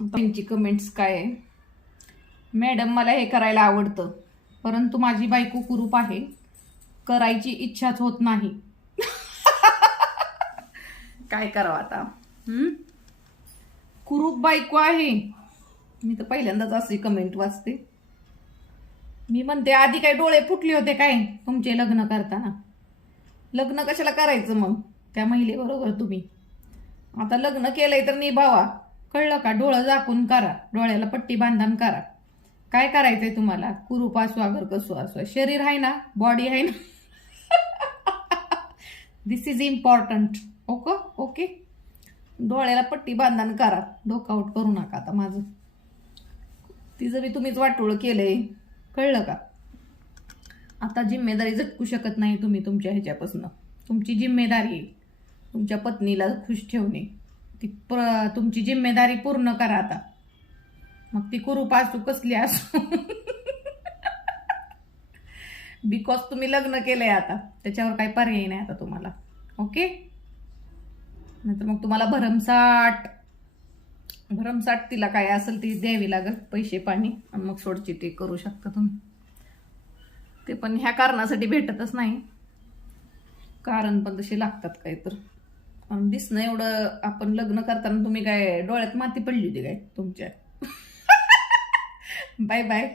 त्यांची कमेंट्स काय आहे? मॅडम मला हे करायला आवडतं. परंतु माझी बायको कुरूप आहे. करायची इच्छाच होत नाही. काय करावं आता? कुरूप बायको आहे. मी तर पहिल्यांदाच अशी कमेंट वाचते. मी म्हणते आधी काय डोळे फुटले होते काय तुमचे लग्न करताना? लग्न कशाला करायचं मग? त्या महिलेबरोबर तुम्ही. आता लग्न केलंय तर निभावा. कळलं का? डोळं झाकून करा. डोळ्याला पट्टी बांधण करा. काय करायचंय तुम्हाला? कुरूप असू अगर कसू असू. शरीर आहे ना? बॉडी आहे ना? This is important okay? Okay? डोळ्याला पट्टी बांधण करा. डोकं आउट करू नका आता माझं. तिचं मी तुम्हीच वाटोळ केलंय कळलं का? आता जिम्मेदारी झटकू शकत नाही तुम्ही तुमच्या ह्याच्यापासून. तुमची जिम्मेदारी तुमच्या पत्नीला खुश ठेवणे. ती प्र तुमची जिम्मेदारी पूर्ण करा आता. मग ती कुरूप असू कसली असू? बिकॉज तुम्ही लग्न केलंय आता. त्याच्यावर काही पर्याय नाही आता तुम्हाला. ओके नाहीतर मग तुम्हाला भरमसाठ. भरमसाठ तिला काय असेल ती द्यावी लागेल पैसे पाणी. आणि मग सोडची ते करू शकता तुम्ही. ते पण ह्या कारणासाठी भेटतच नाही. कारण पण तसे लागतात काही तर दिसणं एवढं आपण लग्न करताना तुम्ही काय डोळ्यात माती पडली होती काय तुमच्या? Bye bye